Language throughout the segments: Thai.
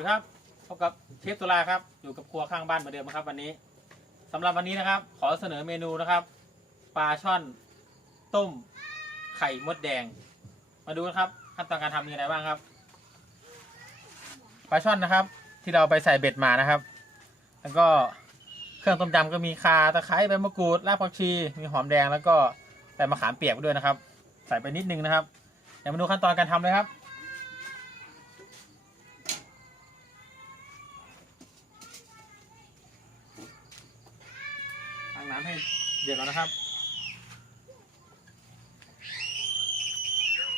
ดีครับพบกับเชฟตุลาครับอยู่กับครัวข้างบ้านเหมือนเดิมนะครับ วันนี้สำหรับวันนี้นะครับ ขอเสนอเมนูนะครับปลาช่อน ต้ม ไข่มดแดง มาดูนะครับขั้นตอนการทำมีอะไรบ้างครับปลาช่อนนะครับ ที่เราไปใส่เบ็ดมานะครับ แล้วก็เครื่องต้มยำก็มีคาตะไคร้ใบมะกรูดรากผักชี มีหอมแดงแล้วก็ใบมะขามเปียกได้วยนะครับ ใส่ไปนิดนึงนะครับเดี๋ยวมาดูขั้นตอนการทำเลยครับ ตั้งน้ำให้เดือดก่อนนะครับ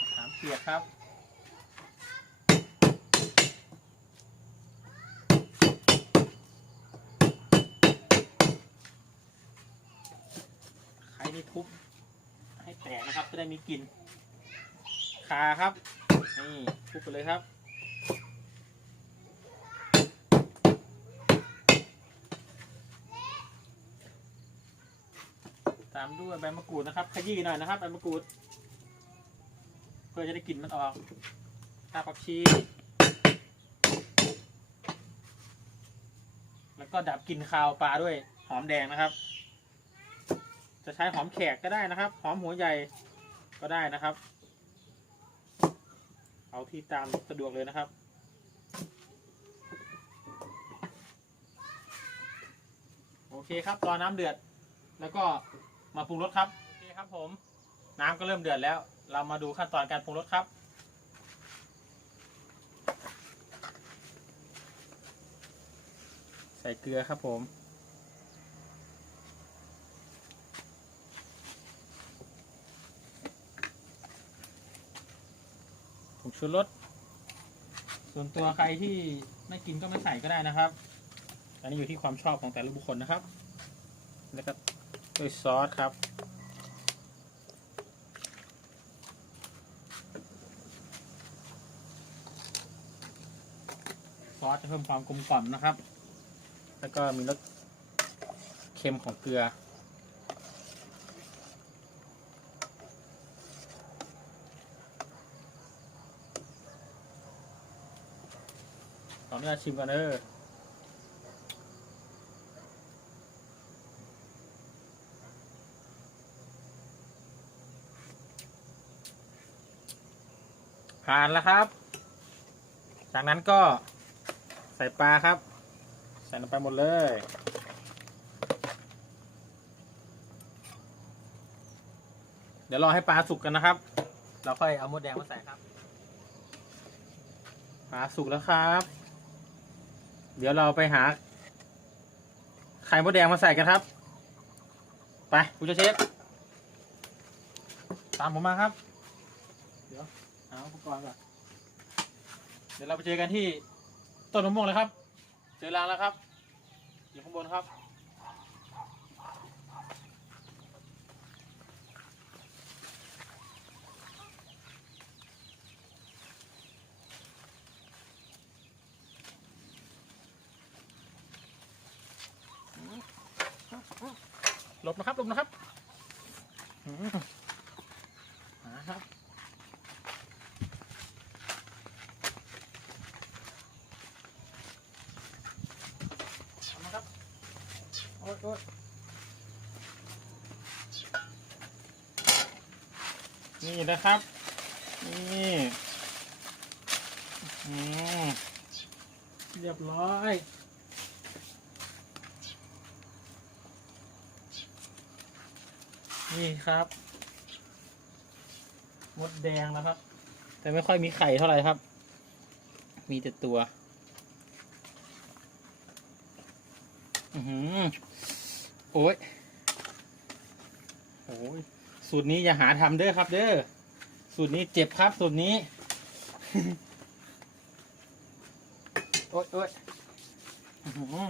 มะขามเปียกครับไข่นี่ทุบให้แตกนะครับจะได้มีกลิ่นคาครับนี่ทุบไปเลยครับามด้วยใบมะกรูดนะครับ ขยี้หน่อยนะครับใบมะกรูด เพื่อจะได้กลิ่นมันออกราผักชี แล้วก็ดับกลิ่นคาวปลาด้วยหอมแดงนะครับ จะใช้หอมแขกก็ได้นะครับ หอมหัวใหญ่ก็ได้นะครับ เอาที่ตามสะดวกเลยนะครับโอเคครับรอน้ำเดือด แล้วก็ มาปรุงรสครับโอเคครับผม น้ำก็เริ่มเดือดแล้ว เรามาดูขั้นตอนการปรุงรสครับ ใส่เกลือครับผม ผงชูรสส่วนตัวใครที่ไม่กินก็ไม่ใส่ก็ได้นะครับ อันนี้อยู่ที่ความชอบของแต่ละบุคคลนะครับ แล้วก็ ด้วยซอสครับ ซอสจะเพิ่มความกลมกล่อมนะครับ แล้วก็มีรสเค็มของเกลือขออนุญาตชิมกันเด้อ ผ่านแล้วครับ จากนั้นก็ใส่ปลาครับ ใส่ลงไปหมดเลย เดี๋ยวรอให้ปลาสุกกันนะครับ เราค่อยเอามดแดงมาใส่ครับ ปลาสุกแล้วครับ เดี๋ยวเราไปหาไข่มดแดงมาใส่กันครับ ไปคุณเจ้าเชฟตามผมมาครับ เดี๋ยว หาอุปกรณ์ก่อนเดี๋ยวเราไปเจอกันที่ต้นมะม่วงเลยครับ เจอรางแล้วครับ อยู่ข้างบนครับ หลบนะครับหลบนะครับอืมหาครับ เอามาครับ โอ๊ยโอ๊ยนี่นะครับ นี่อืมเรียบร้อยนี่ครับมดแดงแล้วครับ แต่ไม่ค่อยมีไข่เท่าไหร่ครับ มีแต่ตัว อือโอ้ยโอ้ยสูตรนี้อย่าหาทำเด้อครับ เด้อสูตรนี้เจ็บครับสูตรนี้ โอ้ยโอ้ย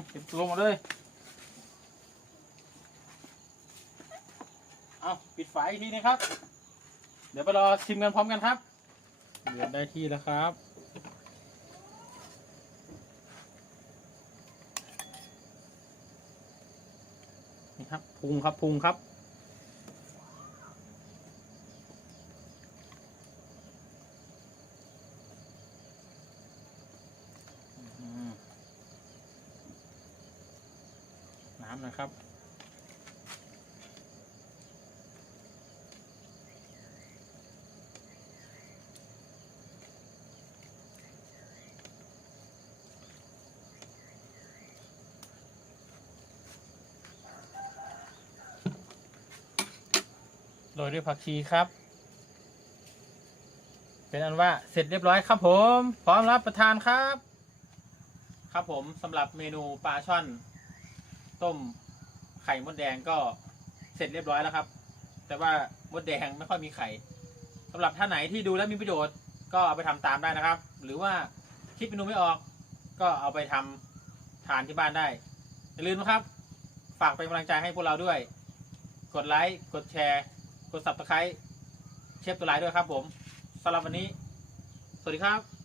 เก็บลงมาเลย เอาปิดฝาอีกทีนะครับ เดี๋ยวไปรอชิมกันพร้อมกันครับเดือดได้ที่แล้วครับ นี่ครับพุงครับพุงครับ น้ำนะครับ ยด้วยผักชีครับ เป็นอันว่าเสร็จเรียบร้อยครับผม พร้อมรับประทานครับ ครับผมสำหรับเมนูปลาช่อน ต้มไข่มดแดงก็เสร็จเรียบร้อยแล้วครับ แต่ว่ามดแดงไม่ค่อยมีไข่สำหรับท่านไหนที่ดูแล้วมีประโยชน์ก็เอาไปทำตามได้นะครับ หรือว่าคิดเมนูไม่ออก ก็เอาไปทำทานที่บ้านได้อย่าลืมนะครับ ฝากเป็นกำลังใจให้พวกเราด้วย กดไลค์ กดแชร์ กดสับตะไคร้เชฟตัวไลน์ด้วยครับผมสำหรับวันนี้ สวัสดีครับ